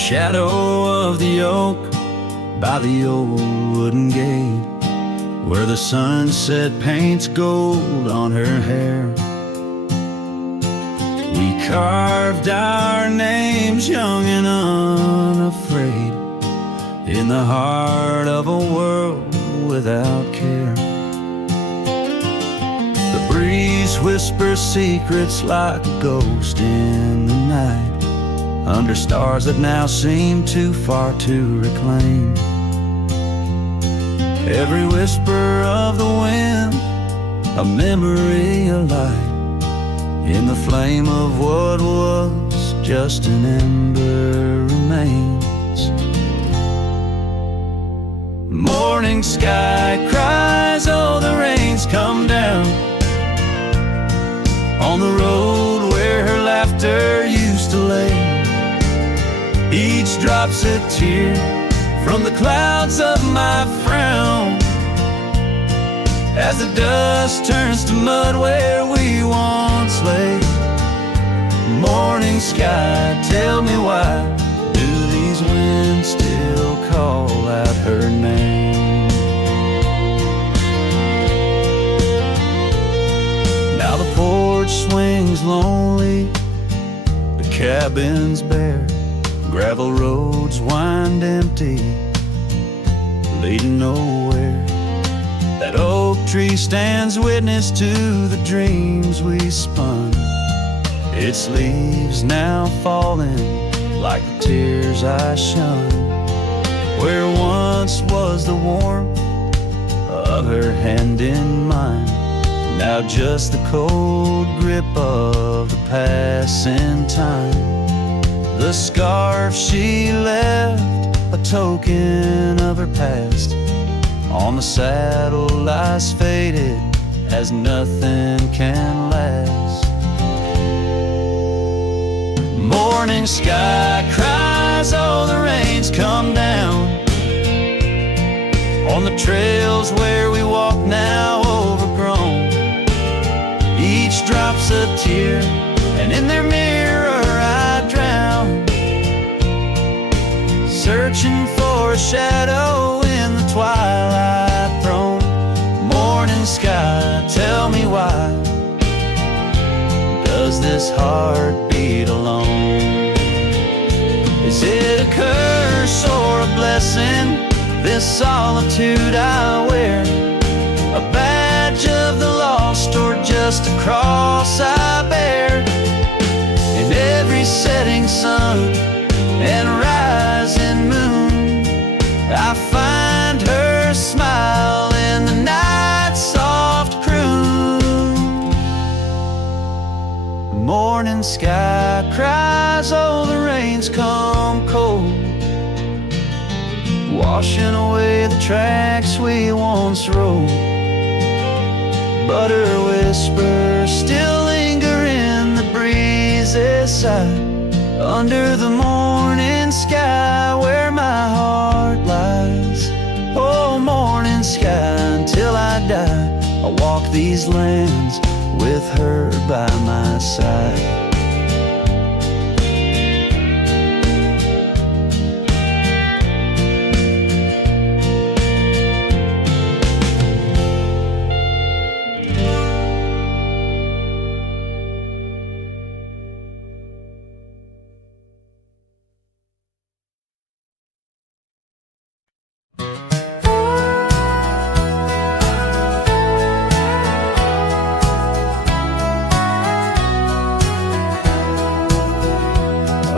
shadow of the oak by the old wooden gate, where the sunset paints gold on her hair. We carved our names young and unafraid in the heart of a world without care. The breeze whispers secrets like a ghost in the night, under stars that now seem too far to reclaim. Every whisper of the wind, a memory alight in the flame of what was just an ember remains. Morning sky cries, oh, the rain's come down on the road where her laughter used to lay. Each drop's a tear from the clouds of my frown, as the dust turns to mud where we once lay. Morning sky, tell me why do these winds still call out her name? Now the porch swings lonely, the cabin's bare, gravel roads wind empty, leading nowhere. That oak tree stands witness to the dreams we spun, its leaves now falling like the tears I shun. Where once was the warmth of her hand in mine, now just the cold grip of the passing time. The scarf she left, a token of her past, on the saddle lies faded as nothing can last. Morning sky cries, oh, the rain's come down on the trails where we walk now overgrown. Each drop's a tear, and in their mirror I drown, searching for a shadow in the twilight throne. Morning sky, tell me why does this heart beat alone? Is it a curse or a blessing, this solitude I wear? A badge of the lost or just a cross I bear? In every setting sun and rising moon, I find her smile in the night's soft croon. The morning sky cries, oh, the rain's come cold, washing away the tracks we once rode. But her whispers still linger in the breeze's side, under the morning sky where my heart lies. Oh, morning sky, until I die, I'll walk these lands with her by my side.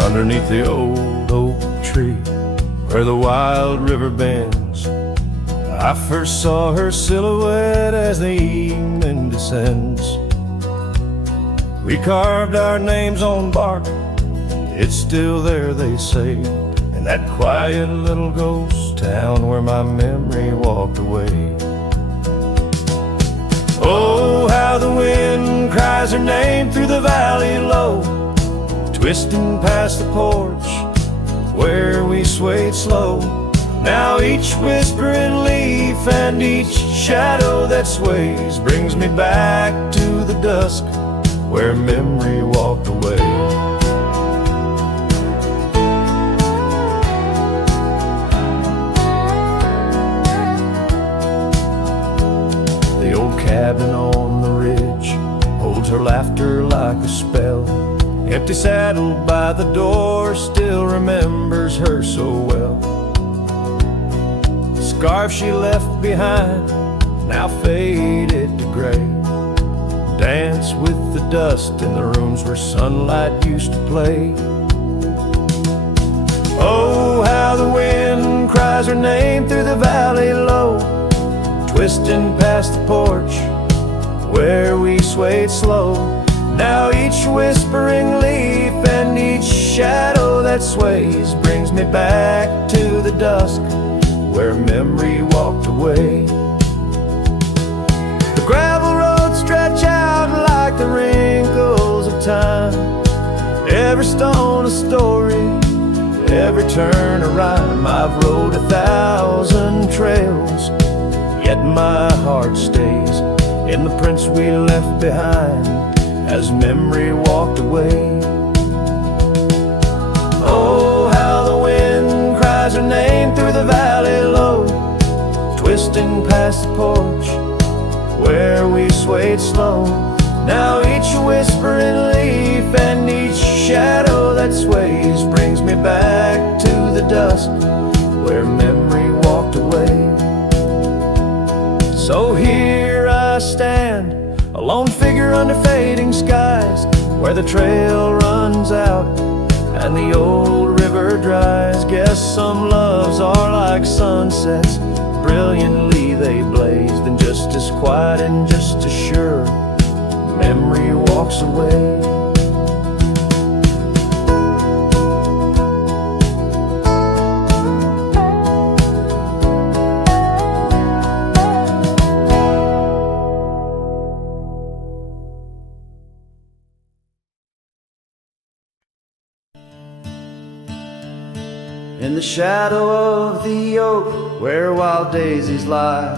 Underneath the old oak tree where the wild river bends, I first saw her silhouette as the evening descends. We carved our names on bark, it's still there they say, in that quiet little ghost town where my memory walked away. Oh, how the wind cries her name through the valley low, twisting past the porch where we swayed slow. Now each whispering leaf and each shadow that sways brings me back to the dusk where memory walked away. like a spell. Empty saddle by the door still remembers her so well. The scarf she left behind, now faded to gray, dance with the dust in the rooms where sunlight used to play. Oh, how the wind cries her name through the valley low, twisting past the porch where we swayed slow. Now each whispering leaf and each shadow that sways brings me back to the dusk where memory walked away. The gravel roads stretch out like the wrinkles of time, every stone a story, every turn a rhyme. I've rode 1,000 trails, yet my heart stays in the prints we left behind as memory walked away. Oh, how the wind cries her name through the valley low, twisting past the porch where we swayed slow. Now each whispering leaf and each shadow that sways brings me back to the dusk where memory walked away. So here I stand, a lone figure under fading skies, where the trail runs out and the old river dries. Guess some loves are like sunsets, brilliantly they blaze, then just as quiet and just as sure memory walks away. In the shadow of the oak where wild daisies lie,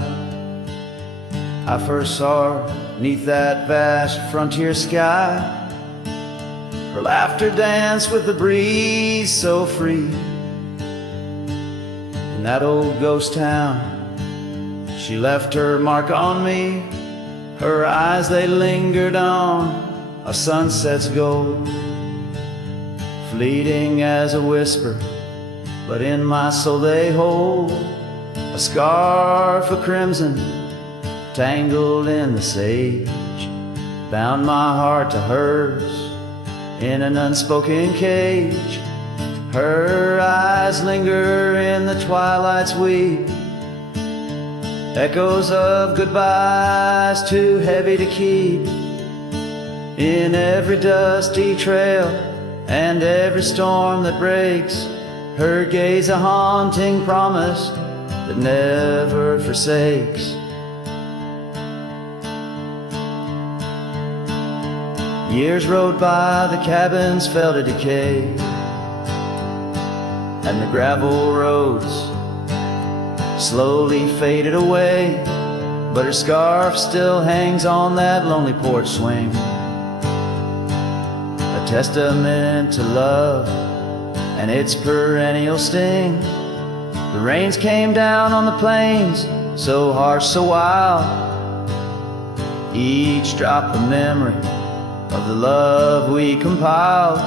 I first saw her 'neath that vast frontier sky. Her laughter danced with the breeze so free. In that old ghost town, she left her mark on me. Her eyes, they lingered on a sunset's gold, fleeting as a whisper, but in my soul they hold a scarf of crimson tangled in the sage, bound my heart to hers in an unspoken cage. Her eyes linger in the twilight's weep, echoes of goodbyes too heavy to keep. In every dusty trail and every storm that breaks, her gaze a haunting promise that never forsakes. Years rode by, the cabins fell to decay, and the gravel roads slowly faded away. But her scarf still hangs on that lonely porch swing, a testament to love and its perennial sting. The rains came down on the plains, so harsh, so wild, each drop a memory of the love we compiled.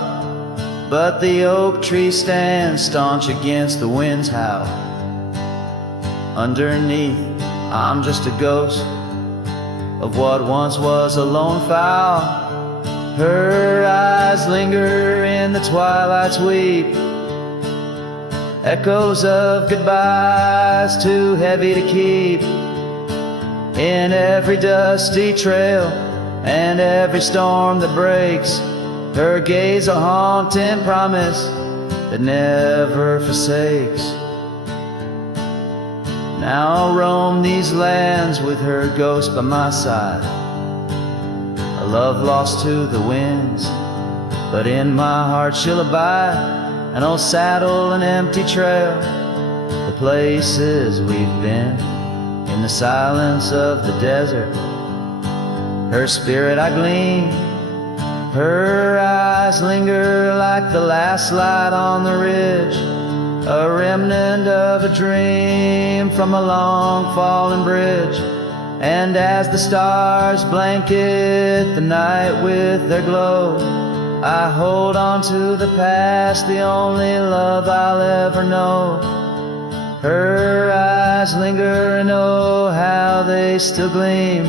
But the oak tree stands staunch against the wind's howl. Underneath, I'm just a ghost of what once was a lone fowl. Her eyes linger in the twilight's weep, echoes of goodbyes too heavy to keep. In every dusty trail and every storm that breaks, her gaze a haunting promise that never forsakes. Now I'll roam these lands with her ghost by my side, a love lost to the winds, but in my heart she'll abide. An old saddle, an empty trail, the places we've been, in the silence of the desert, her spirit I glean. Her eyes linger like the last light on the ridge, a remnant of a dream from a long fallen bridge. And as the stars blanket the night with their glow, I hold on to the past, the only love I'll ever know. Her eyes linger and oh, how they still gleam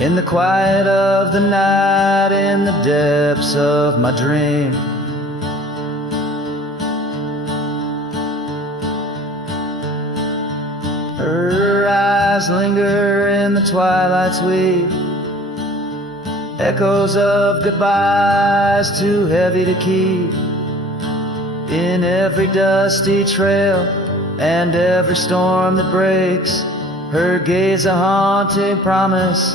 in the quiet of the night, in the depths of my dream. Her eyes linger in the twilight's weave, echoes of goodbyes too heavy to keep. In every dusty trail and every storm that breaks, her gaze a haunting promise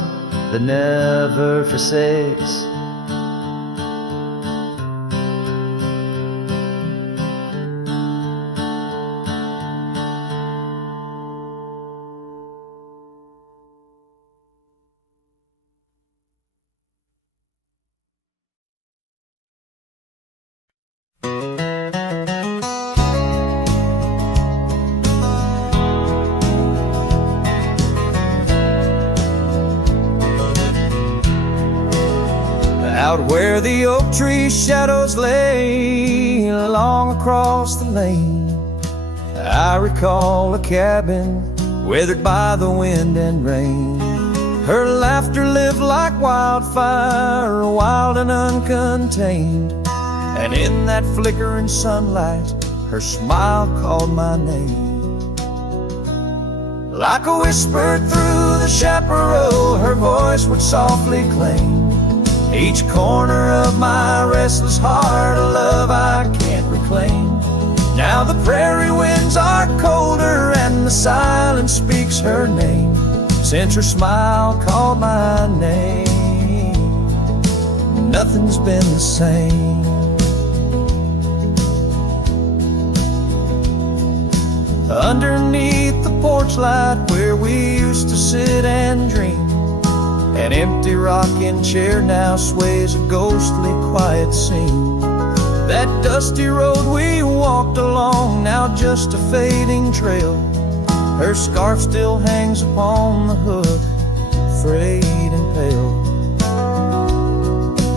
that never forsakes. Out where the oak tree shadows lay along across the lane, I recall a cabin weathered by the wind and rain. Her laughter lived like wildfire, wild and uncontained, and in that flickering sunlight, her smile called my name. Like a whisper through the chaparral, her voice would softly claim each corner of my restless heart, a love I can't reclaim. Now the prairie winds are colder and the silence speaks her name. Since her smile called my name, nothing's been the same. Underneath the porch light where we used to sit and dream, an empty rocking chair now sways a ghostly quiet scene. That dusty road we walked along, now just a fading trail. Her scarf still hangs upon the hook, frayed and pale.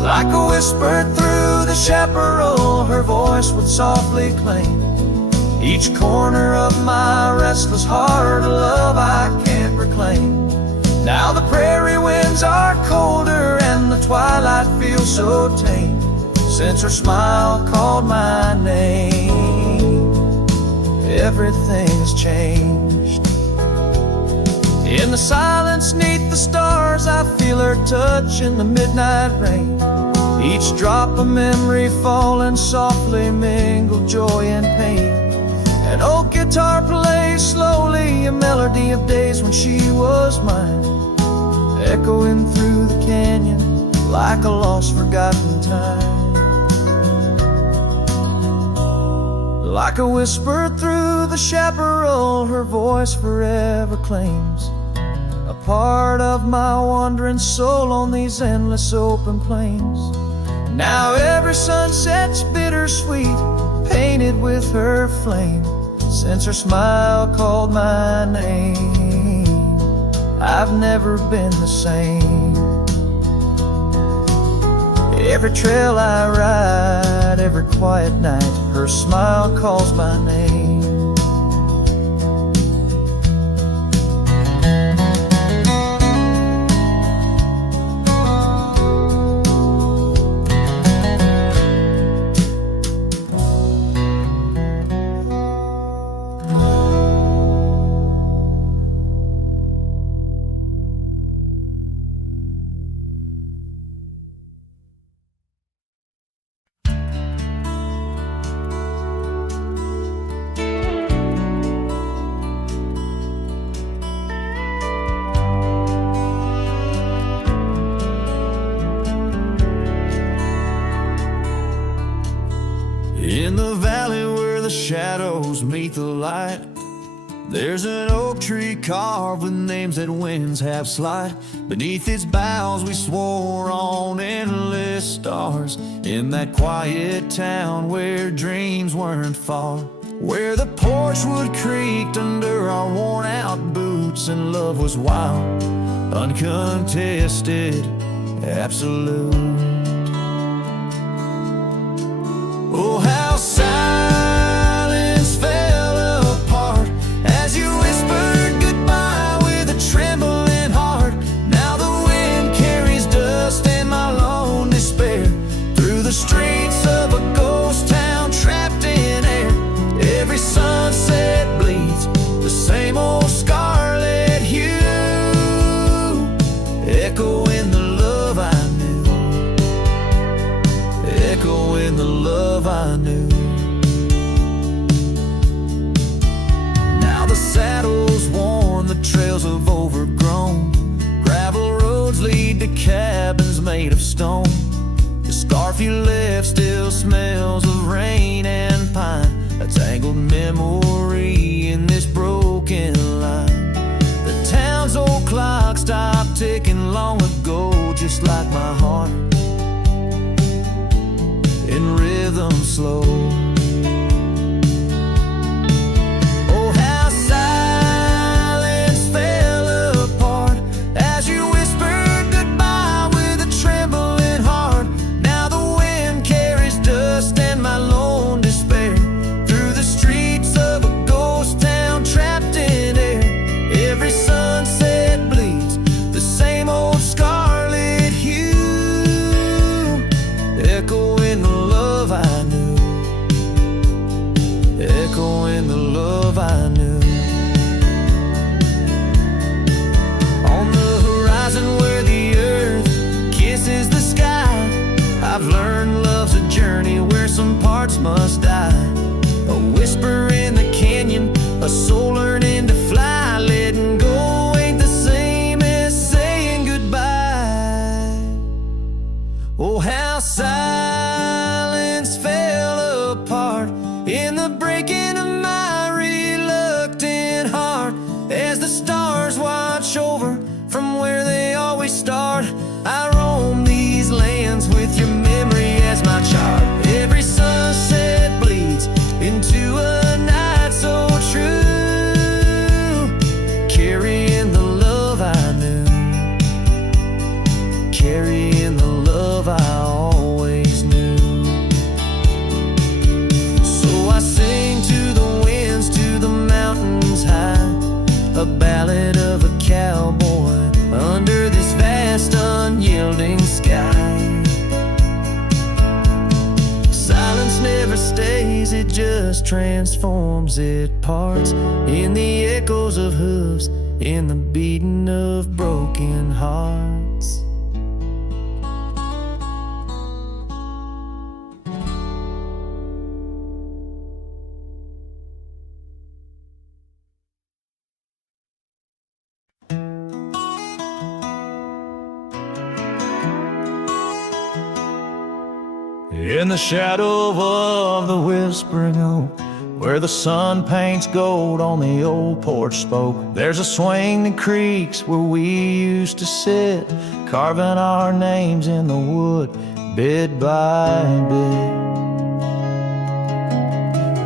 Like a whisper through the chaparral, her voice would softly claim each corner of my restless heart, a love I can't reclaim. Now the prairie winds are colder and the twilight feels so tame. Since her smile called my name, everything has changed. In the silence neath the stars, I feel her touch in the midnight rain. Each drop a memory falling softly, mingled joy and pain. An old guitar plays slowly a melody of days when she was mine, echoing through the canyon like a lost forgotten time. Like a whisper through the chaparral, her voice forever claims a part of my wandering soul on these endless open plains. Now every sunset's bittersweet, painted with her flame. Since her smile called my name, I've never been the same. Every trail I ride, every quiet night, her smile calls my name. In the valley where the shadows meet the light, there's an oak tree carved with names that winds have slight. Beneath its boughs we swore on endless stars, in that quiet town where dreams weren't far, where the porch wood creaked under our worn out boots and love was wild. uncontested, absolute. Oh, how silence fell apart as you whispered goodbye with a trembling heart. Now the wind carries dust and my lone despair through the streets of a ghost town trapped in air. Every sunset bleeds the same old scarlet hue, echoing the love I knew, echoing the love I knew. Now the saddle's worn, the trails have overgrown, gravel roads lead to cabins made of stone. The scarf you left still smells of rain and pine, a tangled memory in this broken line. The town's old clock stopped ticking long ago, just like my heart, in rhythm slow. Oh, how silence fell apart as you whispered goodbye with a trembling heart. Now the wind carries dust and my lone despair through the streets of a ghost town trapped in air. Every sunset bleeds the same old scarlet hue, echoing the love I knew, echoing the love I knew. On the horizon where the earth kisses the sky, I've learned love's a journey where some parts must die. A whisper in the canyon, a soul learning to fly. Letting go ain't the same as saying goodbye. Oh, how silence fell apart in the breaking of my reluctant heart as the stars watch over from where they always start. I roam these lands with your memory as my chart. Every sunset bleeds into a night so true, carrying the love I knew, carrying the love I always knew. So I sing to the winds, to the mountains high, a ballad of a cowboy under this vast unyielding sky. Silence never stays, it just transforms, it parts in the echoes of hooves, in the beating of broken hearts. In the shadow of the whispering oak, where the sun paints gold on the old porch spoke, there's a swing that creaks where we used to sit, carving our names in the wood, bit by bit.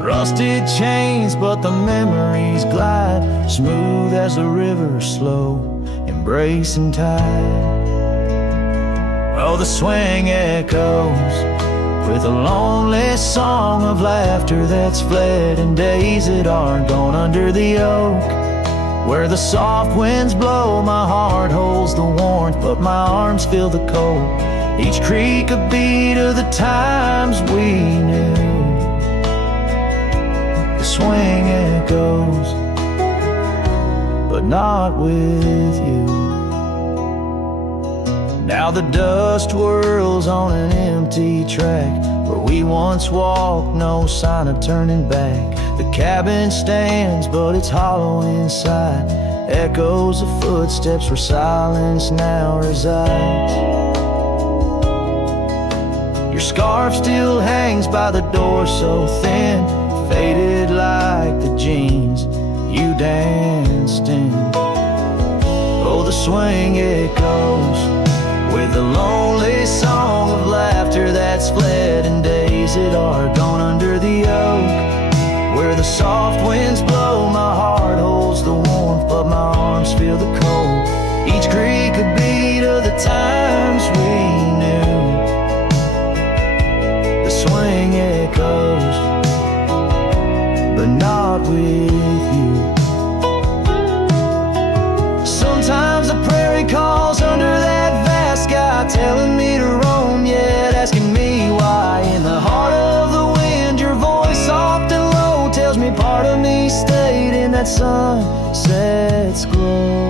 Rusted chains, but the memories glide, smooth as the river, slow, embracing tide. Oh, the swing echoes with a lonely song of laughter that's fled, and days that aren't gone under the oak, where the soft winds blow. My heart holds the warmth, but my arms feel the cold. Each creak a beat of the times we knew. The swing echoes, but not with you. Now the dust whirls on an empty track, where we once walked, no sign of turning back. The cabin stands, but it's hollow inside, echoes of footsteps where silence now resides. Your scarf still hangs by the door so thin, faded like the jeans you danced in. Oh, the swing echoes with a lonely song of laughter that's fled, and days that are gone under the oak, where the soft winds blow. My heart holds the warmth, but my arms feel the cold. Each creek a beat of the times we knew. The swing echoes, but not with you. Sometimes the prairie calls under that vast sky, telling me to roam, yet asking me why. In the heart of the wind, your voice soft and low tells me part of me stayed in that sunset's glow.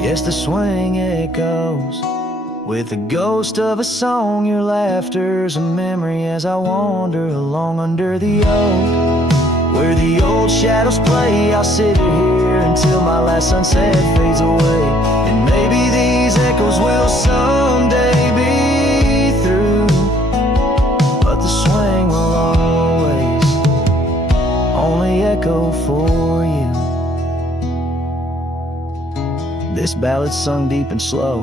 Yes, the swing echoes with the ghost of a song. Your laughter's a memory as I wander along under the oak. Where the old shadows play, I'll sit here until my last sunset fades away. And maybe these echoes will someday be through, but the swing will always only echo for you. This ballad's sung deep and slow,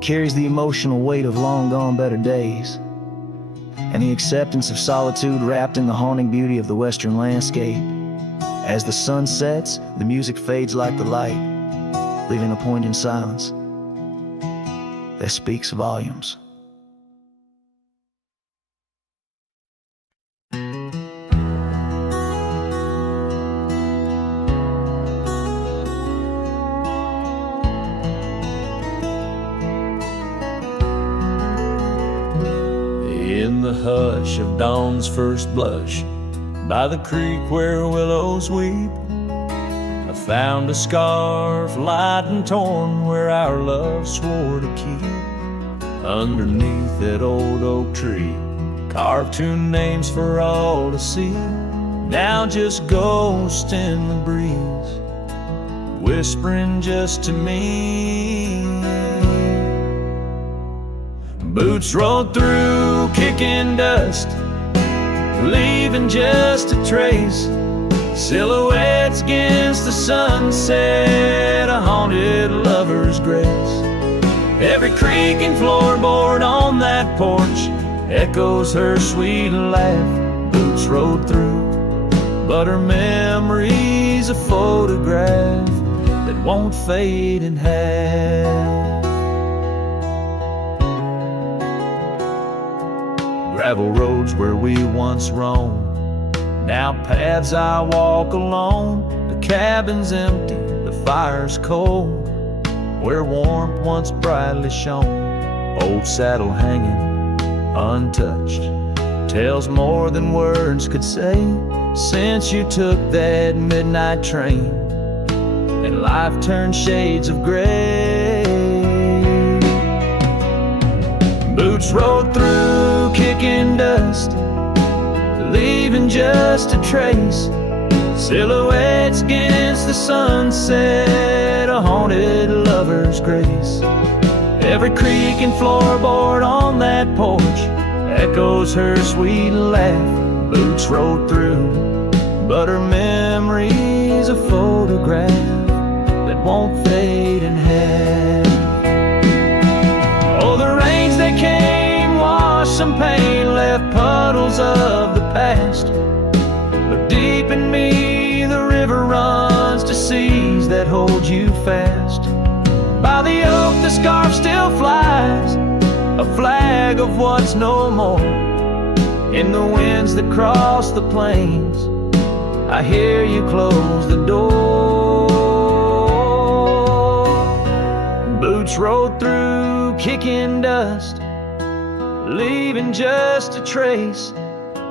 carries the emotional weight of long gone better days, and the acceptance of solitude wrapped in the haunting beauty of the western landscape. As the sun sets, the music fades like the light, leaving a poignant silence that speaks volumes. In the hush of dawn's first blush, by the creek where willows weep, I found a scarf light and torn where our love swore to keep. Underneath that old oak tree, carved two names for all to see. Now just ghosts in the breeze, whispering just to me. Boots rolled through, kicking dust, leaving just a trace. Silhouettes against the sunset, a haunted lover's grace. Every creak and floorboard on that porch echoes her sweet laugh. Boots rode through, but her memory's a photograph that won't fade in half. Gravel roads where we once roamed, now paths I walk alone. The cabin's empty, the fire's cold, where warmth once brightly shone. Old saddle hanging untouched tells more than words could say. Since you took that midnight train and life turned shades of gray. Boots rode through, kicking dust, leaving just a trace. Silhouettes against the sunset, a haunted lover's grace. Every creak and floorboard on that porch echoes her sweet laugh. Boots rode through, but her memory's a photograph that won't fade in half. Oh, the rains that came washed some pain, left puddles of the past. But deep in me, the river runs to seas that hold you fast. By the oak, the scarf still flies, a flag of what's no more. In the winds that cross the plains, I hear you close the door. Boots rode through, kicking dust, leaving just a trace.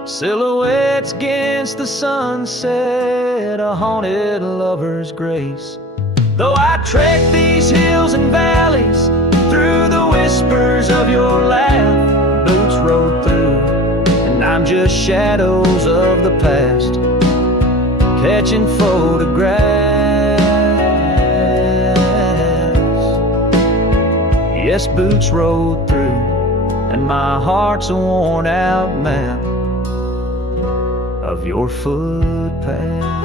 Silhouettes against the sunset, a haunted lover's grace. Though I trek these hills and valleys, through the whispers of your laugh, boots rode through, and I'm just shadows of the past, catching photographs. Yes, boots rode through, and my heart's a worn out map of your footpath.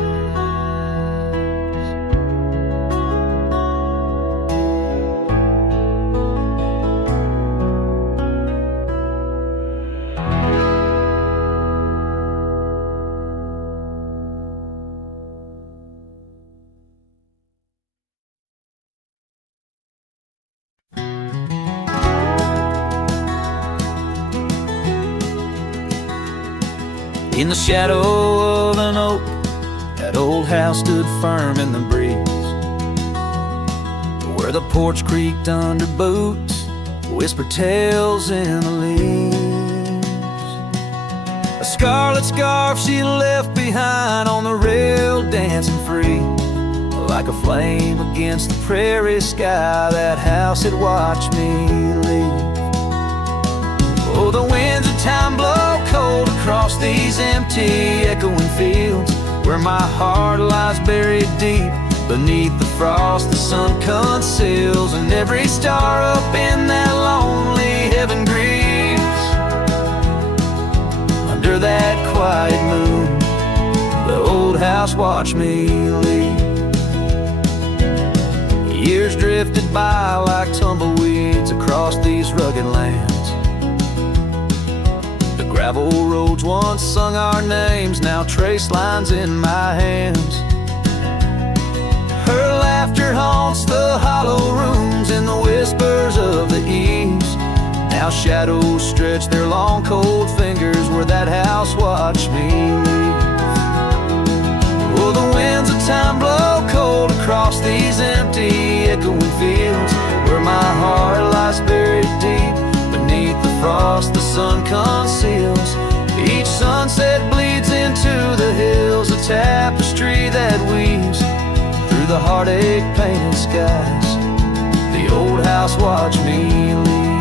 In the shadow of an oak, that old house stood firm in the breeze, where the porch creaked under boots, whispered tales in the leaves. A scarlet scarf she left behind on the rail, dancing free, like a flame against the prairie sky. That house had watched me leave. Oh, the winds of time blow cold across these empty, echoing fields, where my heart lies buried deep beneath the frost the sun conceals, and every star up in that lonely heaven grieves. Under that quiet moon, the old house watched me leave. Years drifted by like tumbleweeds across these rugged lands. The gravel roads once sung our names, now trace lines in my hands. Her laughter haunts the hollow rooms and the whispers of the eaves. Now shadows stretch their long cold fingers where that house watched me leave. Oh, the winds of time blow cold across these empty, echoing fields, where my heart lies buried deep beneath the frost the sun conceals. Each sunset bleeds into the hills, a tapestry that weaves through the heartache-painted skies. The old house watched me leave.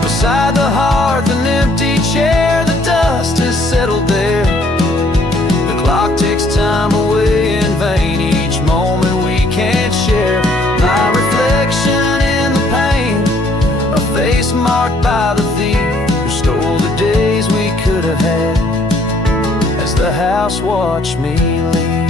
Beside the hearth, an empty chair, the dust has settled there. The clock ticks time away in vain, each moment we can't share. My reflection in the pain, a face marked by the thief who stole the days we could have had, as the house watched me leave.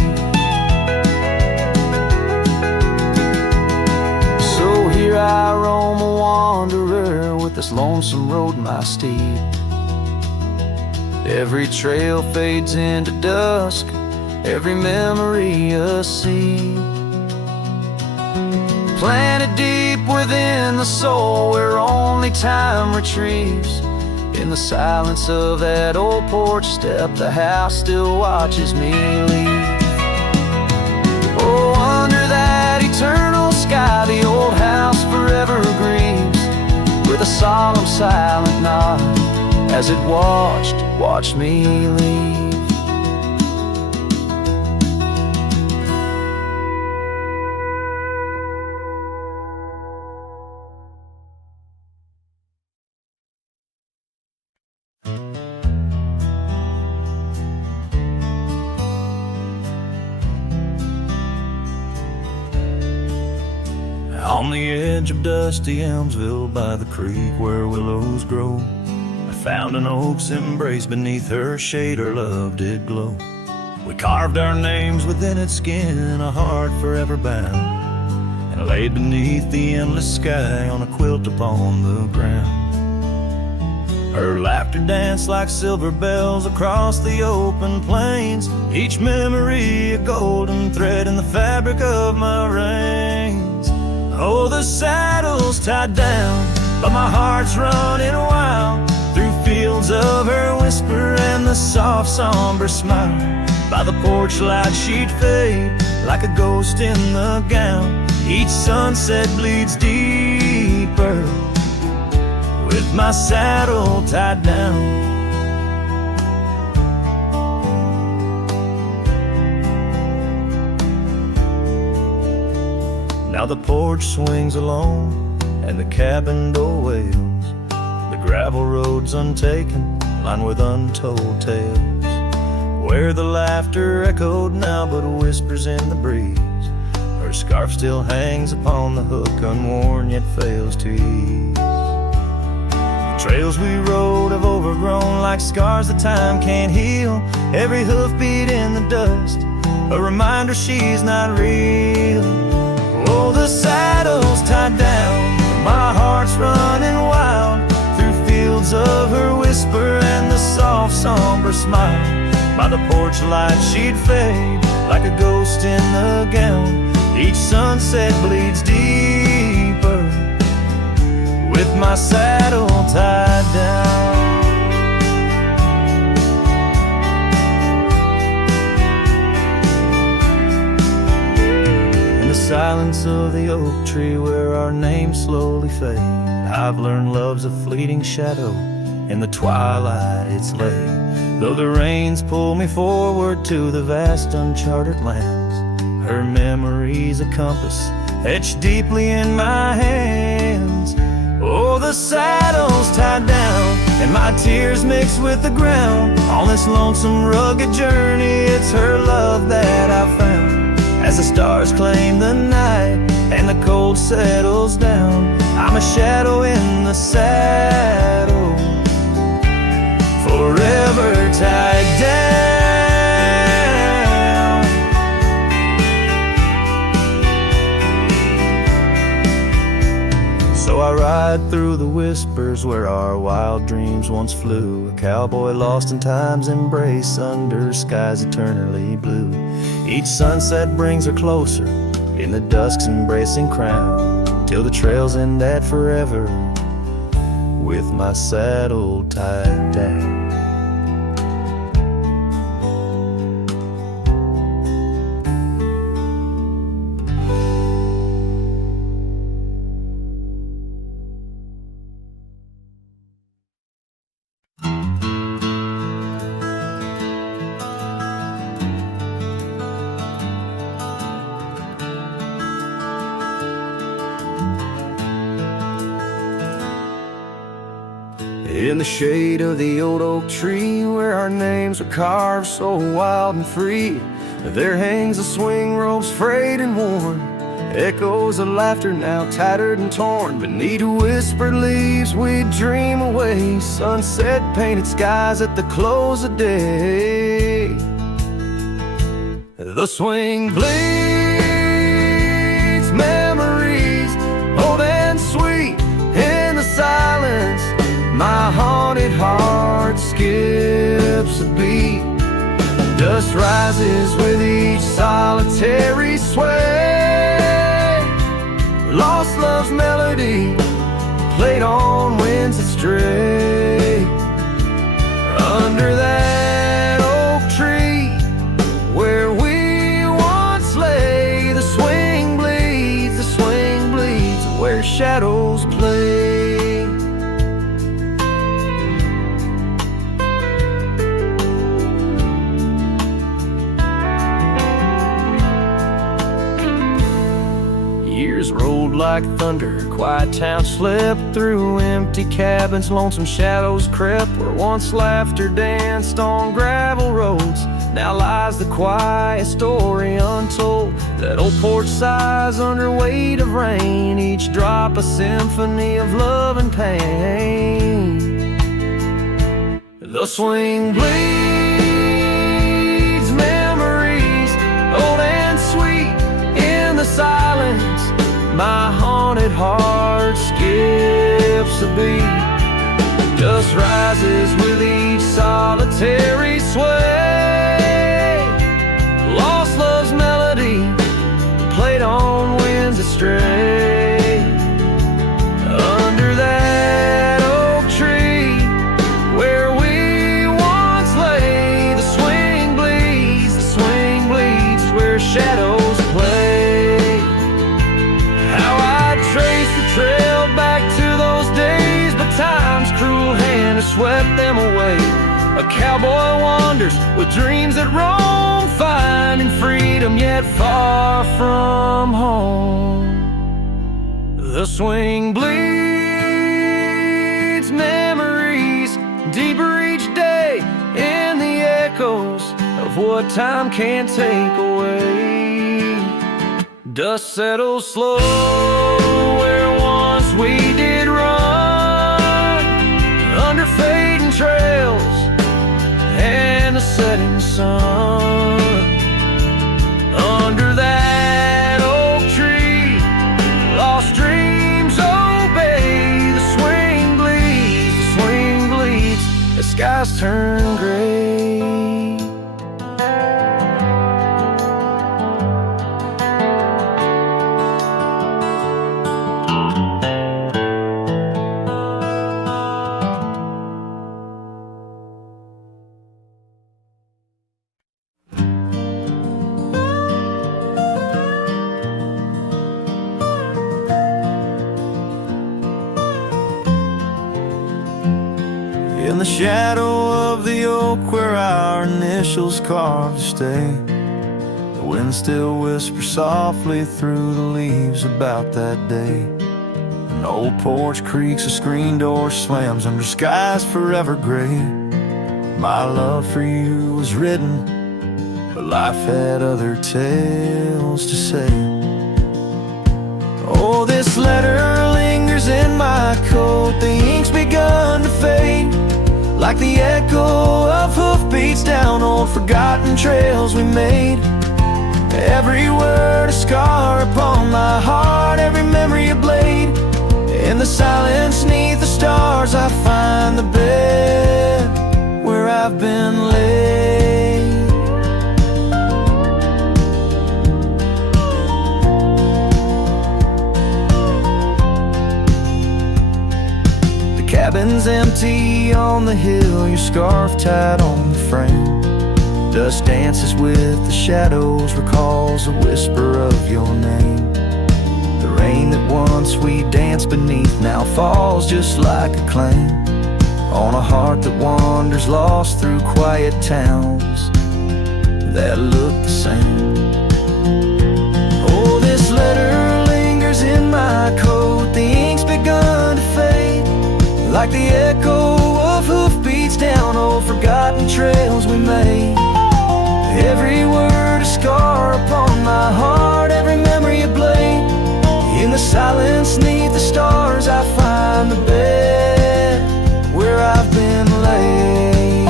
So here I roam, a wanderer, with this lonesome road my steed. Every trail fades into dusk, every memory a seed, planted deep within the soul, where only time retrieves. In the silence of that old porch step, the house still watches me leave. Oh, under that eternal sky, the old house forever grieves, with a solemn silent nod, as it watched me leave. On the edge of dusty Elmsville, by the creek where willows grow, I found an oak's embrace. Beneath her shade her love did glow. We carved our names within its skin, a heart forever bound, and laid beneath the endless sky on a quilt upon the ground. Her laughter danced like silver bells across the open plains, each memory a golden thread in the fabric of my reins. Oh, the saddle's tied down, but my heart's running wild through fields of her whisper and the soft somber smile. By the porch light she'd fade like a ghost in the gown. Each sunset bleeds deeper with my saddle tied down. Now the porch swings alone and the cabin door wails. The gravel road's untaken, lined with untold tales, where the laughter echoed now but whispers in the breeze. Her scarf still hangs upon the hook, unworn yet fails to ease. The trails we rode have overgrown like scars that time can't heal. Every hoofbeat in the dust, a reminder she's not real. Oh, the saddle's tied down, my heart's running wild through fields of her whisper and the soft somber smile. By the porch light she'd fade like a ghost in the gown. Each sunset bleeds deeper with my saddle tied down. silence of the oak tree where our names slowly fade, I've learned love's a fleeting shadow. In the twilight it's laid. Though the rains pull me forward to the vast uncharted lands, her memory's a compass etched deeply in my hands. Oh, the saddle's tied down and my tears mix with the ground. On this lonesome rugged journey, it's her love that I found. As the stars claim the night and the cold settles down, I'm a shadow in the saddle, forever tied down. So I ride through the whispers where our wild dreams once flew, a cowboy lost in time's embrace under skies eternally blue. Each sunset brings her closer in the dusk's embracing crown, till the trails end at forever with my saddle tied down. In the shade of the old oak tree where our names are carved so wild and free, there hangs a swing rope's frayed and worn, echoes of laughter now tattered and torn. Beneath whispered leaves we dream away, sunset painted skies at the close of day. The swing bleeds memories old and sweet in the silence. My haunted heart skips a beat. Dust rises with each solitary sway. Lost love's melody played on winds that stray. Under that oak tree where we once lay, the swing bleeds where shadows play. Years rolled like thunder, quiet towns slept through empty cabins, lonesome shadows crept where once laughter danced on gravel roads. Now lies the quiet story untold, that old porch sighs under weight of rain, each drop a symphony of love and pain. The swing bleeds memories old and sweet in the silence. My haunted heart skips a beat. Dust rises with each solitary sway. Lost love's melody played on winds that stray. Under that oak tree where we once lay, the swing bleeds where shadows play. How I trace the trail back to those days, but time's cruel hand has swept them away. A cowboy wanders with dreams that roam, finding freedom yet far from home. The swing bleeds memories deeper each day in the echoes of what time can't take away. Dust settles slow where once we did run, under fading trails and the setting sun. Under that oak tree, lost dreams obey. The swing bleeds, the skies turn gray. the shadow of the oak where our initials carved to stay. The wind still whispers softly through the leaves about that day. An old porch creaks, a screen door slams under skies forever gray. My love for you was written, but life had other tales to say. Oh, this letter lingers in my coat, the ink's begun to fade, like the echo of hoofbeats down old forgotten trails we made. Every word a scar upon my heart, every memory a blade. In the silence neath the stars I find the bed where I've been laid. The cabin's empty on the hill, your scarf tied on the frame. Dust dances with the shadows, recalls a whisper of your name. The rain that once we danced beneath now falls just like a claim on a heart that wanders lost through quiet towns that look the same. Oh, this letter lingers in my coat, the ink's begun to fade, like the echo of hoofbeats down old forgotten trails we made. Every word a scar upon my heart, every memory a blade. In the silence neath the stars I find the bed where I've been laid.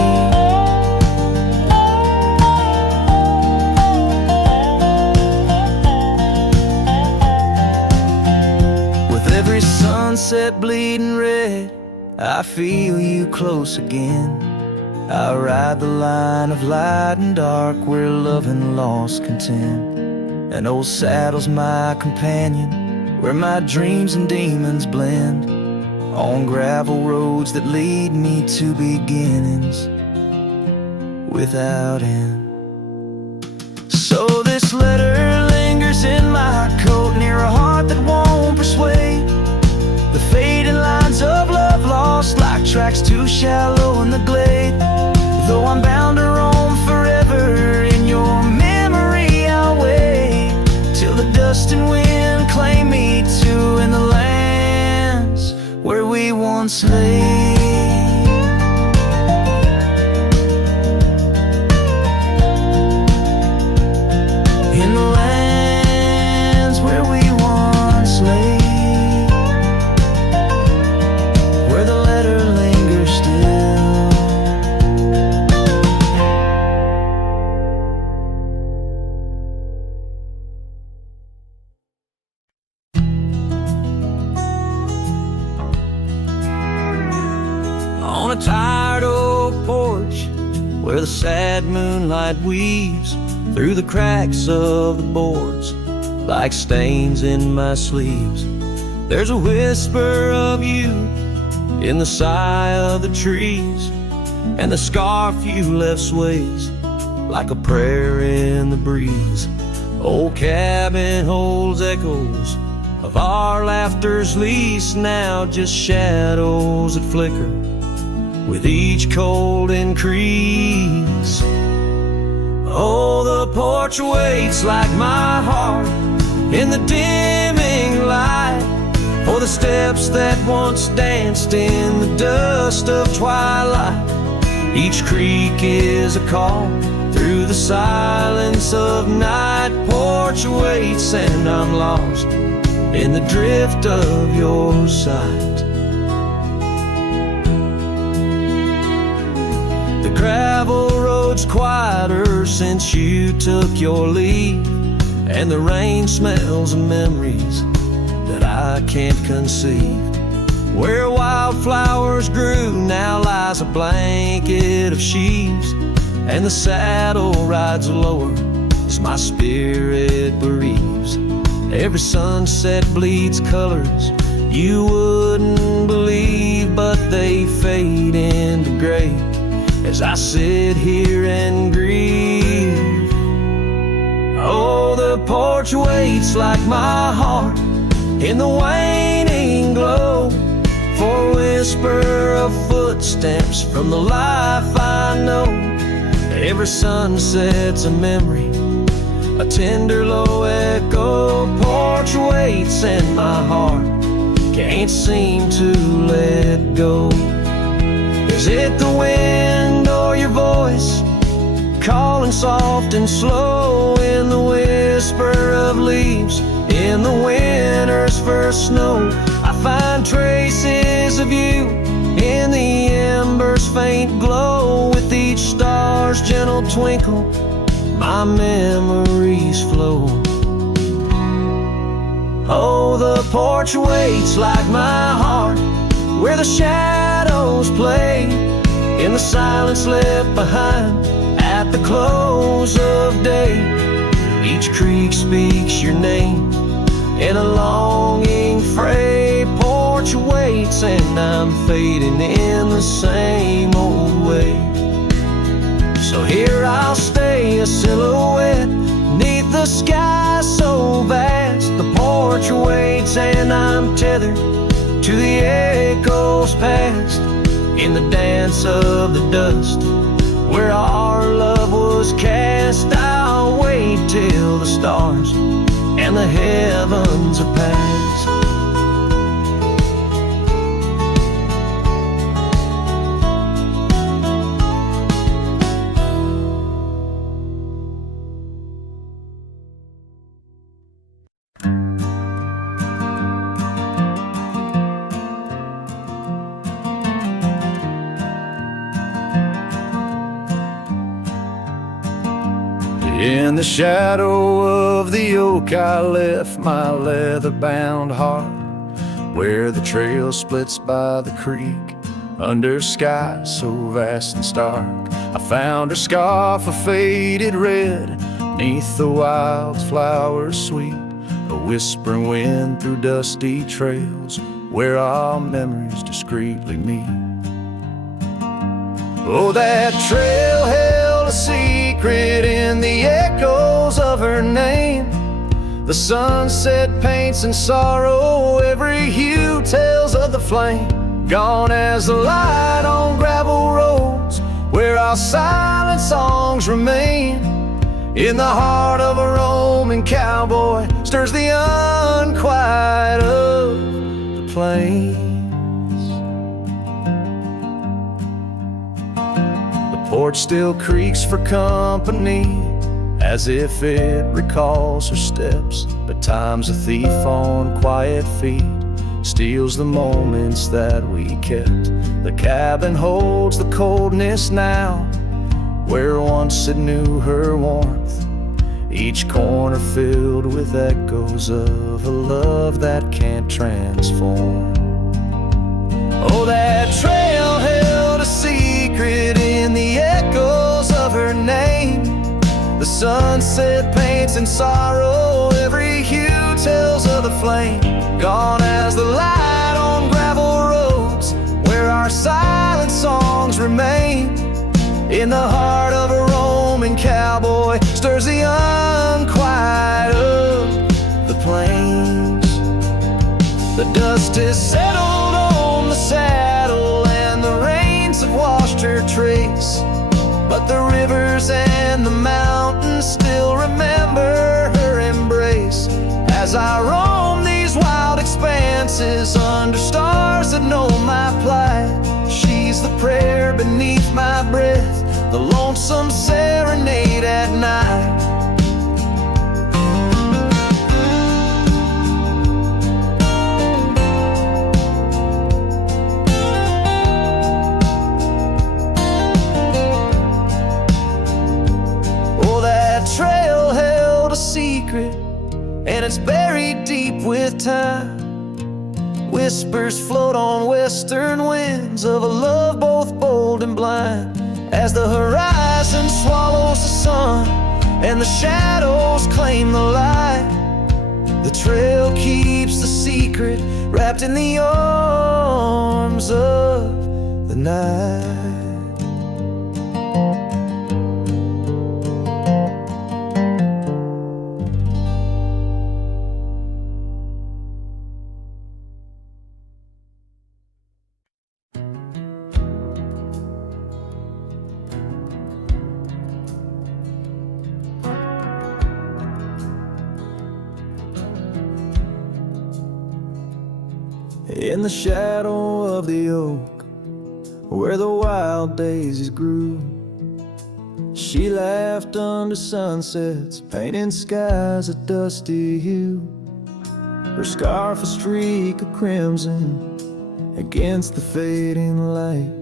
With every sunset bleeding red, I feel you close again. I ride the line of light and dark where love and loss contend. An old saddle's my companion, where my dreams and demons blend, on gravel roads that lead me to beginnings without end. So this letter lingers in my coat, near a heart that won't persuade. The fading lines of love lost like tracks too shallow in the glade. Though I'm bound to roam forever in your memory, I'll wait till the dust and wind claim me to in the lands where we once lay. In the lands where we once lay, where the letter lingers still. On a tired oak porch, where the sad moonlight weaves through the cracks of the boards like stains in my sleeves, there's a whisper of you in the sigh of the trees, and the scarf you left sways like a prayer in the breeze. Old cabin holds echoes of our laughter's lease, now just shadows that flicker with each cold increase. Oh, the porch waits like my heart in the dimming light, for the steps that once danced in the dust of twilight. Each creak is a call through the silence of night. Porch waits and I'm lost in the drift of your sight. The gravel road's quieter since you took your leave, and the rain smells of memories that I can't conceive. Where wildflowers grew now lies a blanket of sheaves, and the saddle rides lower as my spirit bereaves. Every sunset bleeds colors you wouldn't believe, but they fade into gray as I sit here and grieve. Oh, the porch waits like my heart in the waning glow, for when whisper of footsteps from the life I know. Every sunset's a memory, a tender low echo. Porch waits and my heart can't seem to let go. Is it the wind or your voice calling soft and slow in the whisper of leaves in the winter's first snow? I find traces of you in the embers' faint glow. With each star's gentle twinkle, my memories flow. Oh, the porch waits like my heart, where the shadows play in the silence left behind at the close of day. Each creek speaks your name in a longing fray. Porch waits and I'm fading in the same old way. So here I'll stay, a silhouette neath the sky so vast. The porch waits and I'm tethered to the echoes past. In the dance of the dust where our love was cast, I'll wait till the stars and the heavens are past. In the shadow of the oak I left my leather-bound heart, where the trail splits by the creek under skies so vast and stark. I found her scarf of faded red neath the wildflowers sweet, a whispering wind through dusty trails where our memories discreetly meet. Oh, that trail held a secret in the echoes of her name. The sunset paints in sorrow, every hue tells of the flame. Gone as the light on gravel roads, where our silent songs remain. In the heart of a Roman cowboy stirs the unquiet of the plains. Porch still creaks for company, as if it recalls her steps. But time's a thief on quiet feet, steals the moments that we kept. The cabin holds the coldness now, where once it knew her warmth. Each corner filled with echoes of a love that can't transform. Oh, that trail held a secret in the echoes of her name. The sunset paints in sorrow, every hue tells of the flame. Gone as the light on gravel roads, where our silent songs remain. In the heart of a Roman cowboy stirs the unquiet of the plains. The dust is settled on the saddle and the rains have washed her trace, but the rivers and the mountains still remember her embrace. As I roam these wild expanses under stars that know my plight, she's the prayer beneath my breath, the lonesome serenade at night. Trail held a secret, and it's buried deep with time. Whispers float on western winds of a love both bold and blind. As the horizon swallows the sun and the shadows claim the light, the trail keeps the secret wrapped in the arms of the night. in the shadow of the oak, where the wild daisies grew. She laughed under sunsets, painting skies a dusty hue. Her scarf a streak of crimson against the fading light,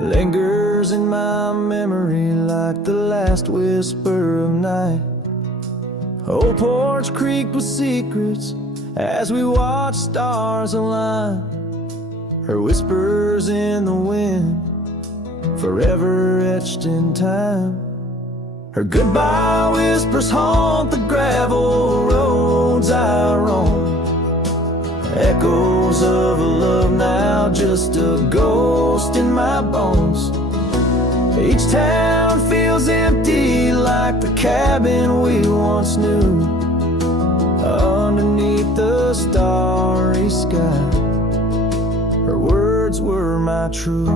lingers in my memory like the last whisper of night. Old porch creaked with secrets as we watched stars align. Her whispers in the wind, forever etched in time. Her goodbye whispers haunt the gravel roads I roam, echoes of a love now just a ghost in my bones. Each town feels empty like the cabin we once knew, underneath the starry sky. Her words were my truth.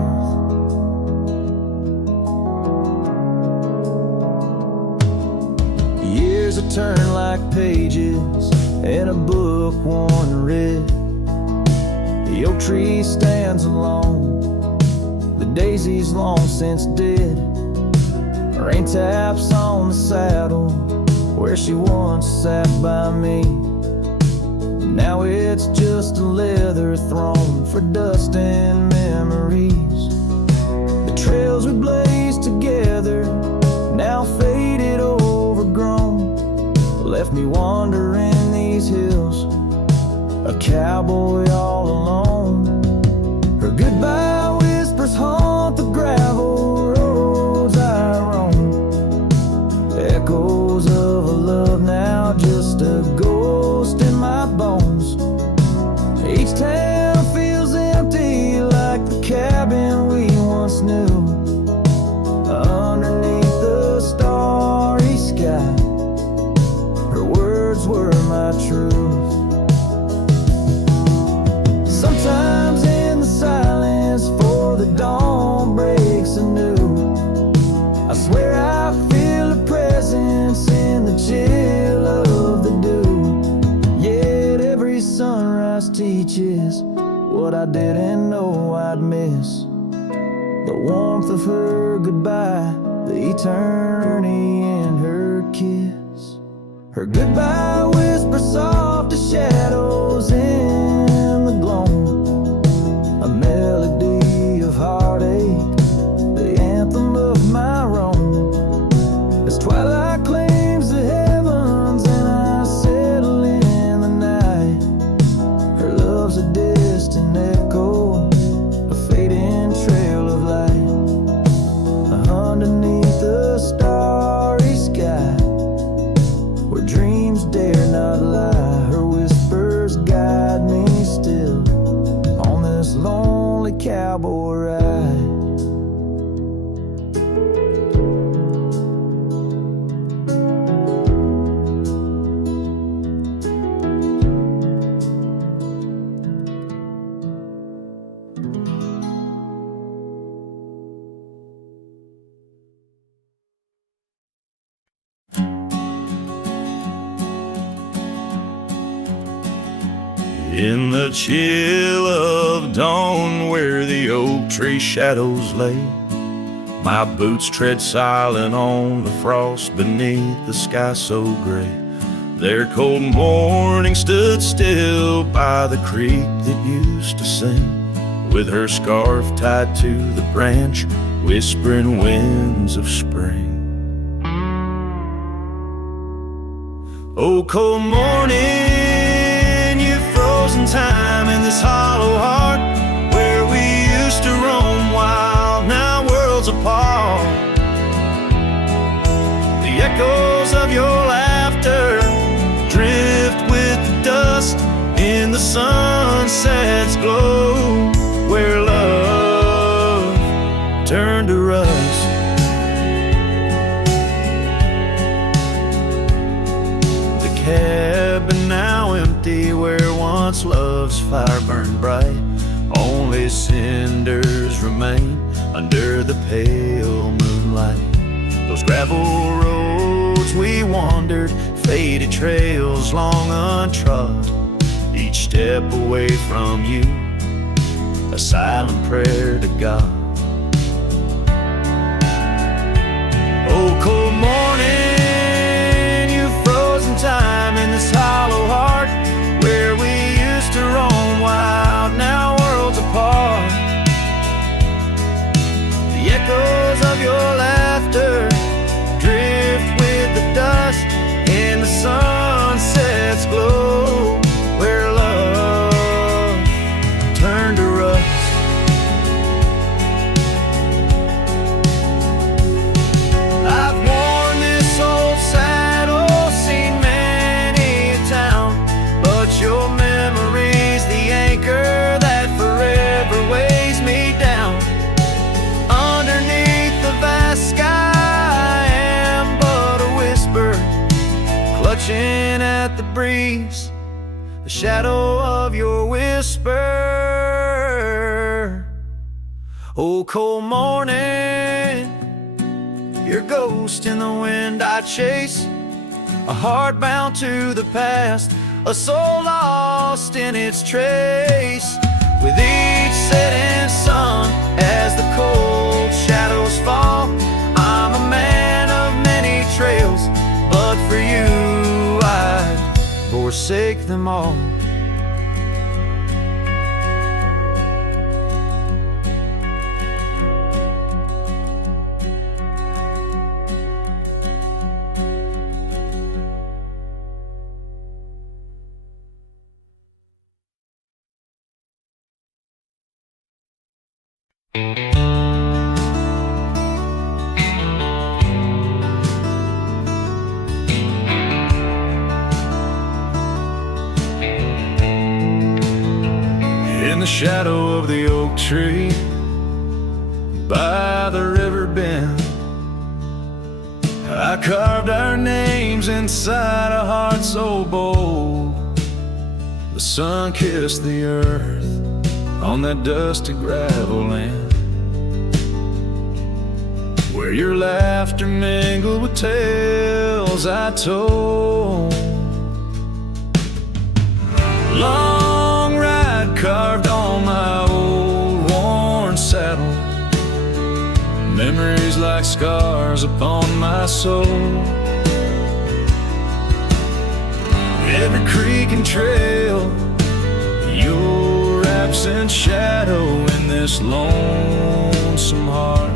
Years have turned like pages in a book worn red. The oak tree stands alone, the daisy's long since dead. Rain taps on the saddle where she once sat by me. Now it's just a leather throne for dust and memories. The trails we blazed together, now faded, overgrown, left me wandering these hills, a cowboy all alone. Her goodbye whispers haunt the gravel roads I roam, echoes of a love now just a ghost in my bones. Each town feels empty like the cabin we once knew, underneath the starry sky. Her words were my truth. Sometimes in the silence before the dawn breaks anew, I swear I feel a presence in the chill of the dew. Yet every sunrise teaches what I didn't know I'd miss, the warmth of her goodbye, the eternity in her kiss. Her goodbye whispers soft as shadows in the gloam, a melody of heartache, the anthem of my roam. As twilight claims the heavens and I settle in the night, her love's a distant echo, a fading trail of light, underneath the starry sky, where dreams dare not lie. Her whispers guide me still on this lonely cowboy ride. In the chill of dawn where the oak tree shadows lay, my boots tread silent on the frost beneath the sky so gray. Their cold morning stood still by the creek that used to sing, with her scarf tied to the branch, whispering winds of spring. Oh, cold morning, time in this hollow heart where we used to roam wild, now worlds apart. The echoes of your laughter drift with the dust in the sunset's glow, where love turned to rust. The cabin now empty where once love's fire burned bright, only cinders remain under the pale moonlight. Those gravel roads we wandered, faded trails long untrod, each step away from you, a silent prayer to God. Oh, cold morning, you've frozen time in this hollow heart, where we used to roam wild, now worlds apart. The echoes of your laughter drift with the dust in the sunset's glow, where love turned to rust. I've worn this old saddle, seen many a town, but your memory's the anchor that forever weighs me down. Underneath the vast sky, I am but a whisper, clutching at the breeze, the shadow of your whisper. Oh, cold morning, your ghost in the wind I chase, a heart bound to the past, a soul lost in its trace. With each setting sun, as the cold shadows fall, I'm a man of many trails, but for you I'd forsake them all. In the shadow of the oak tree by the river bend, I carved our names inside a heart so bold. The sun kissed the earth on that dusty gravel land, where your laughter mingled with tales I told. Long ride carved on my old worn saddle, memories like scars upon my soul. Every creek and trail, your absent shadow in this lonesome heart,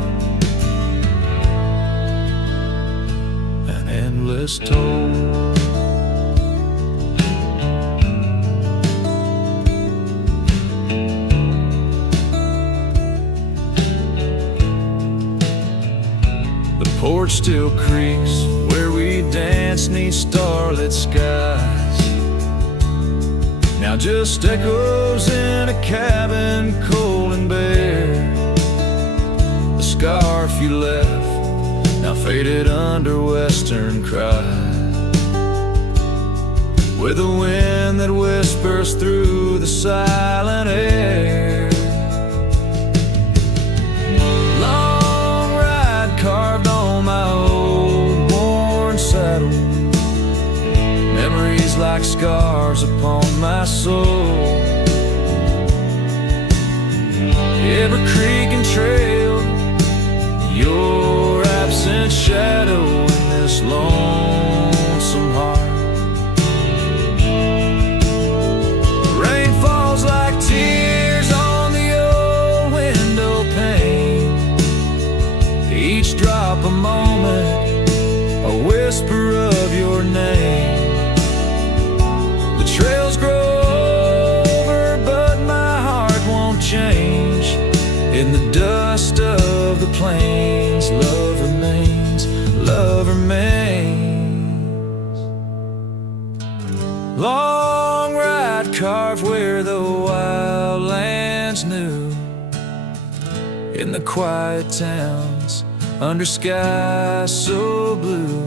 an endless toll. The porch still creaks where we dance 'neath starlit skies, now just echoes in a cabin cold and bare. The scarf you left, now faded under western cries, with the wind that whispers through the silent air. Long ride carved on my old worn saddle, memories like scars upon my soul. Every creek and trail, your absent shadow in this lonesome heart. Rain falls like tears on the old window pane, each drop a moment, a whisper of your name. The trails grow over, but my heart won't change. In the dust of the plains, love remains, love remains. Long ride carved where the wildlands knew, in the quiet towns, under skies so blue.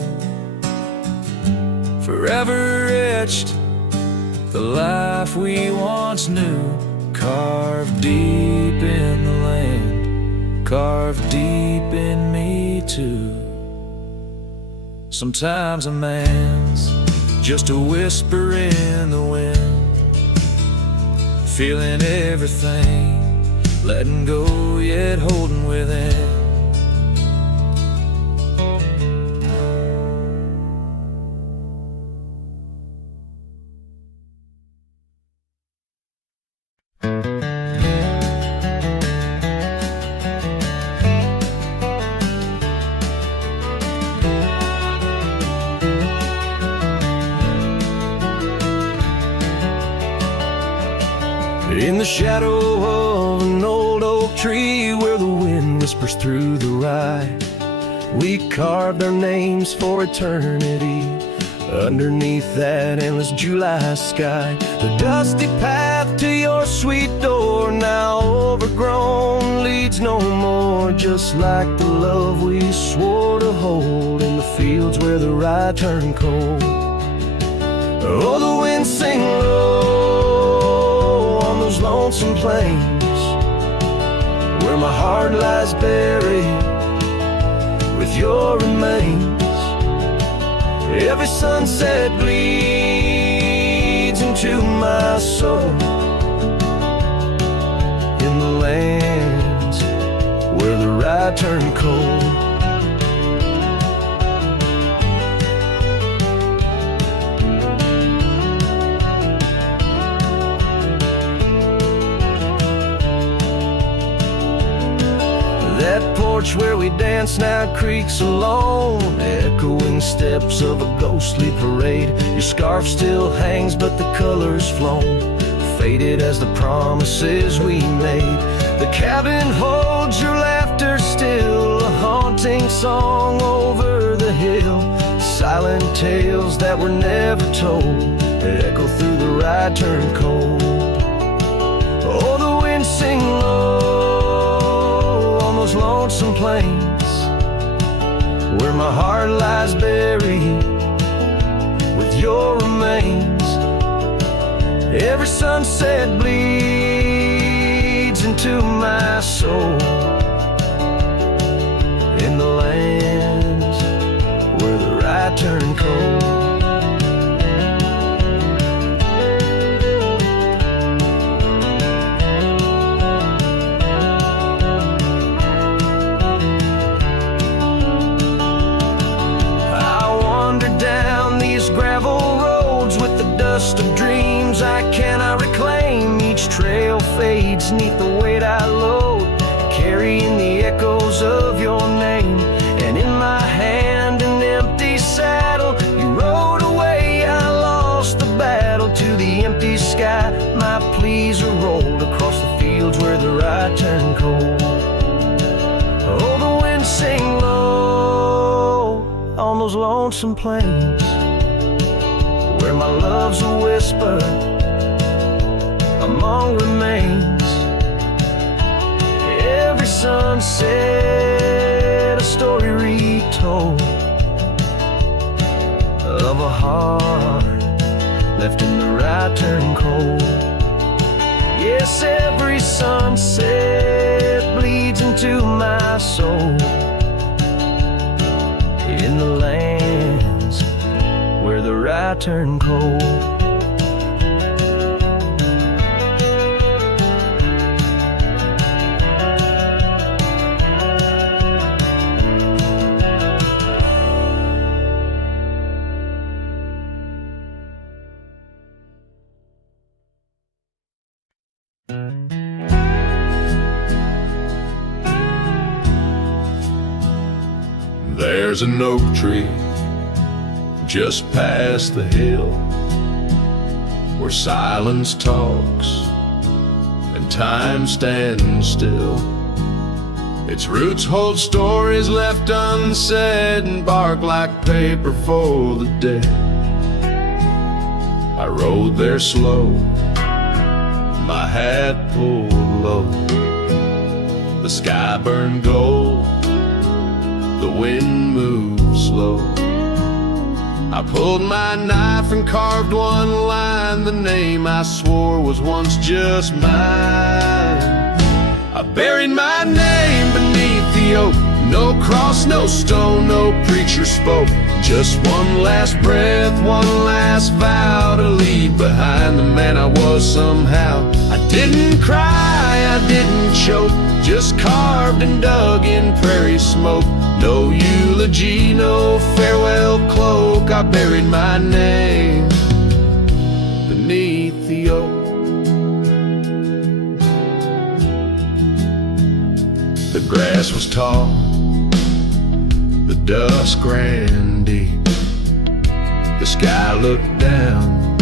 Forever etched, the life we once knew, carved deep in the land, carved deep in me too. Sometimes a man's just a whisper in the wind, feeling everything, letting go yet holding within. In the shadow of an old oak tree where the wind whispers through the rye, we carved our names for eternity underneath that endless July sky. The dusty path to your sweet door, now overgrown, leads no more, just like the love we swore to hold in the fields where the rye turned cold. Oh, the wind sing low on those lonesome plains where my heart lies buried with your remains. Every sunset bleeds into my soul in the lands where the rye turned cold. That porch where we dance now creaks alone, echoing steps of a ghostly parade. Your scarf still hangs but the color's flown, faded as the promises we made. The cabin holds your laughter still, a haunting song over the hill. Silent tales that were never told echo through the rye turned cold. Oh, the wind sing low those lonesome plains where my heart lies buried with your remains. Every sunset bleeds into my soul in the lands where the rye turned cold. Of dreams I cannot reclaim, each trail fades neath the weight I load, carrying the echoes of your name. And in my hand an empty saddle, you rode away, I lost the battle to the empty sky. My pleas are rolled across the fields where the rye turned cold. Oh, the wind sing low on those lonesome plains where my love's a whisper among remains. Every sunset a story retold of a heart left in the rye turned cold. Yes, every sunset bleeds into my soul in the lands where the rye turned cold. There's an oak tree just past the hill where silence talks and time stands still. Its roots hold stories left unsaid and bark like paper for the dead. I rode there slow, my hat pulled low. The sky burned gold, the wind moved slow. I pulled my knife and carved one line, the name I swore was once just mine. I buried my name beneath the oak, no cross, no stone, no preacher spoke. Just one last breath, one last vow to leave behind the man I was somehow. I Didn't cry, I didn't choke, just carved and dug in prairie smoke. No eulogy, no farewell cloak, I buried my name beneath the oak. The grass was tall, the dusk ran deep. The sky looked down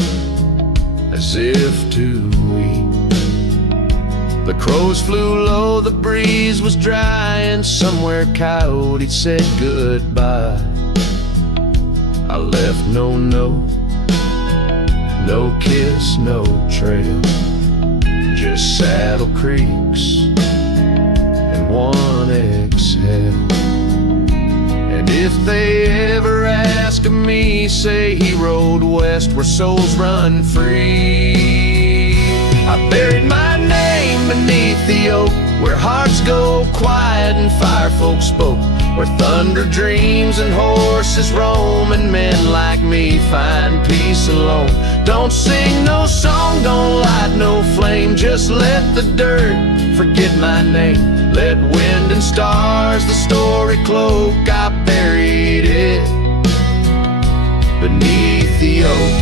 as if to weep. The crows flew low, the breeze was dry, and somewhere coyote said goodbye. I left no note, no kiss, no trail, just saddle creaks and one exhale. And if they ever ask of me, say he rode west where souls run free. I buried my name beneath the oak, where hearts go quiet and fire folk spoke, where thunder dreams and horses roam, and men like me find peace alone. Don't sing no song, don't light no flame, just let the dirt forget my name. Let wind and stars the story cloak, I buried it beneath the oak.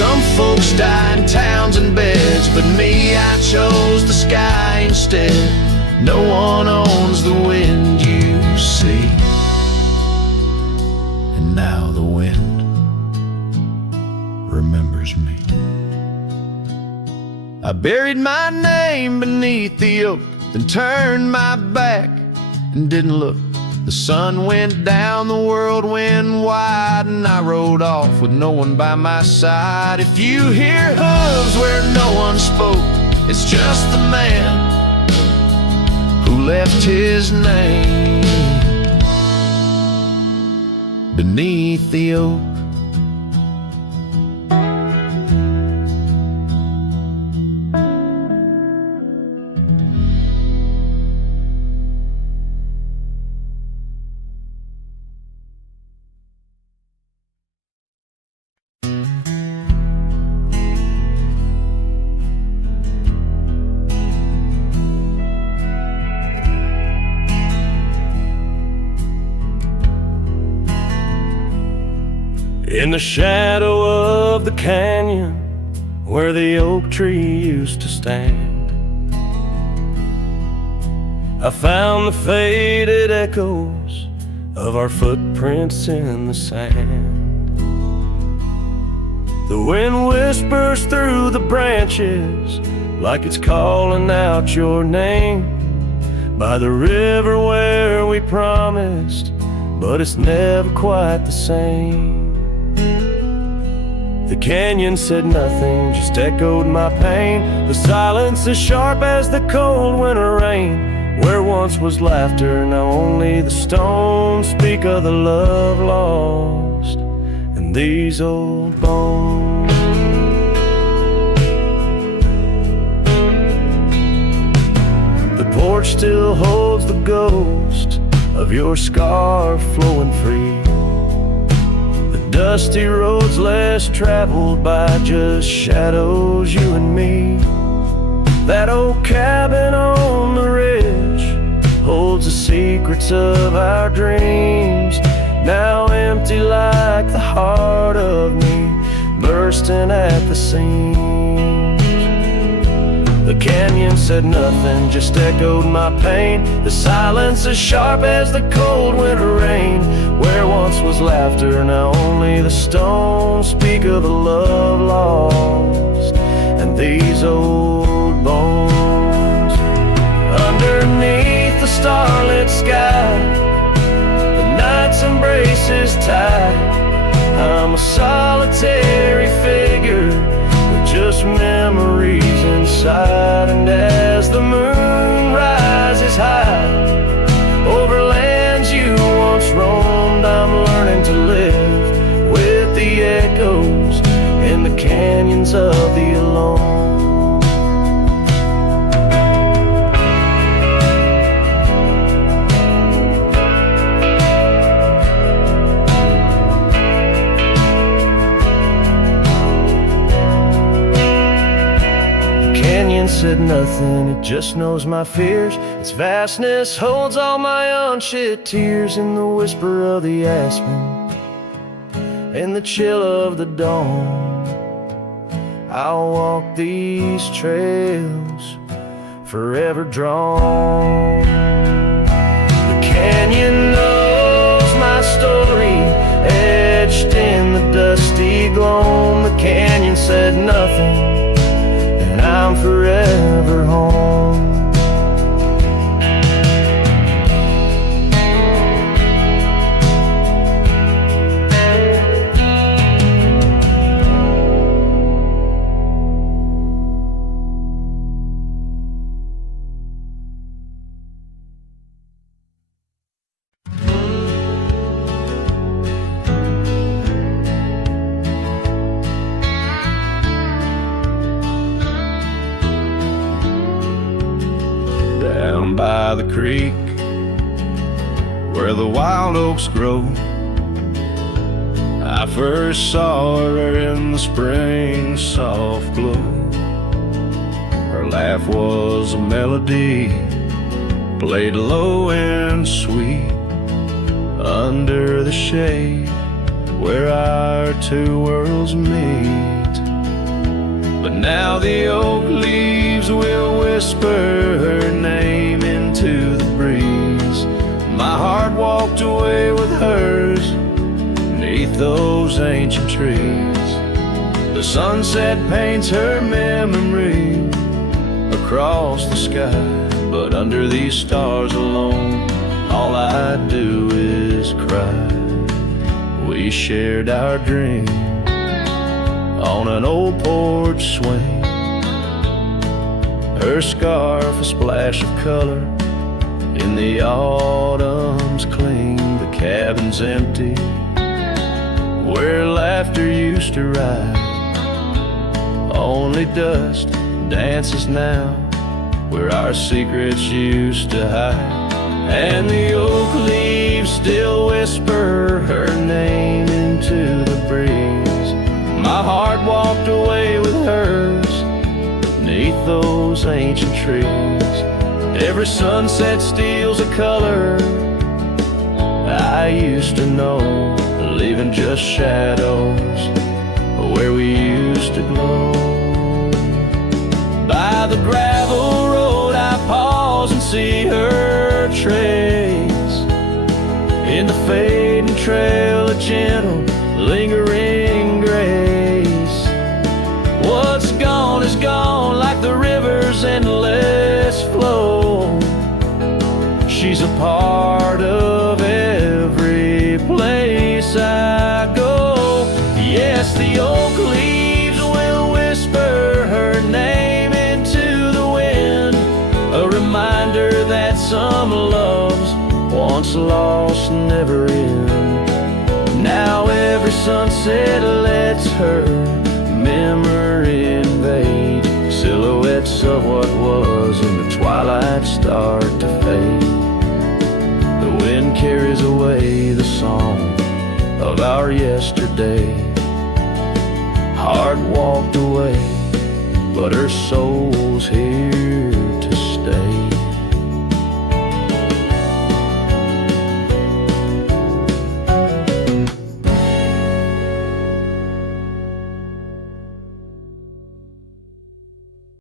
Some folks die in towns and beds, but me, I chose the sky instead. No one owns the wind you see, and now the wind remembers me. I buried my name beneath the oak, then turned my back and didn't look. The sun went down, the world went wide, and I rode off with no one by my side. If you hear hooves where no one spoke, it's just the man who left his name beneath the oak. In the shadow of the canyon where the oak tree used to stand, I found the faded echoes of our footprints in the sand. The wind whispers through the branches like it's calling out your name, by the river where we promised, but it's never quite the same. The canyon said nothing, just echoed my pain. The silence as sharp as the cold winter rain. Where once was laughter, now only the stones speak of the love lost and these old bones. The porch still holds the ghost of your scarf flowing free. Dusty roads less traveled by, just shadows, you and me. That old cabin on the ridge holds the secrets of our dreams, now empty like the heart of me, bursting at the seams. The canyon said nothing, just echoed my pain. The silence as sharp as the cold winter rain. Where once was laughter, now only the stones speak of the love lost and these old bones. Underneath the starlit sky, the night's embrace is tight. I'm a solitary figure with just memories inside. And as the moon rises high over lands you once roamed, I'm learning to live with the echoes in the canyons of the alone. said nothing, it just knows my fears. Its vastness holds all my unshed tears. In the whisper of the aspen, in the chill of the dawn, I'll walk these trails forever drawn. The canyon knows my story, etched in the dusty gloam. The canyon said nothing, and I'm forever home. Down by the creek, where the wild oaks grow, I first saw her in the spring soft glow. Her laugh was a melody, played low and sweet, under the shade where our two worlds meet. But now the oak leaves will whisper her name into the breeze. My heart walked away with hers beneath those ancient trees. The sunset paints her memory across the sky, but under these stars alone, all I do is cry. We shared our dream on an old porch swing. Her scarf a splash of color in the autumn's cling. The cabin's empty where laughter used to ride. Only dust dances now where our secrets used to hide. And the oak leaves still whisper her name into the breeze. My heart walked away with hers beneath those ancient trees. Every sunset steals a color I used to know, leaving just shadows where we used to glow. By the gravel road I pause and see her trace. In the fading trail a gentle lingering grace. What's gone is gone like the river's endless flow. She's a part of every place I go. Yes, the oak leaves will whisper her name into the wind, a reminder that some loves once lost never end. Now every sunset lets her memory invade. Silhouettes of what was in the twilight start to fade. The wind carries away the song of our yesterday. Heart walked away, but her soul's here to stay.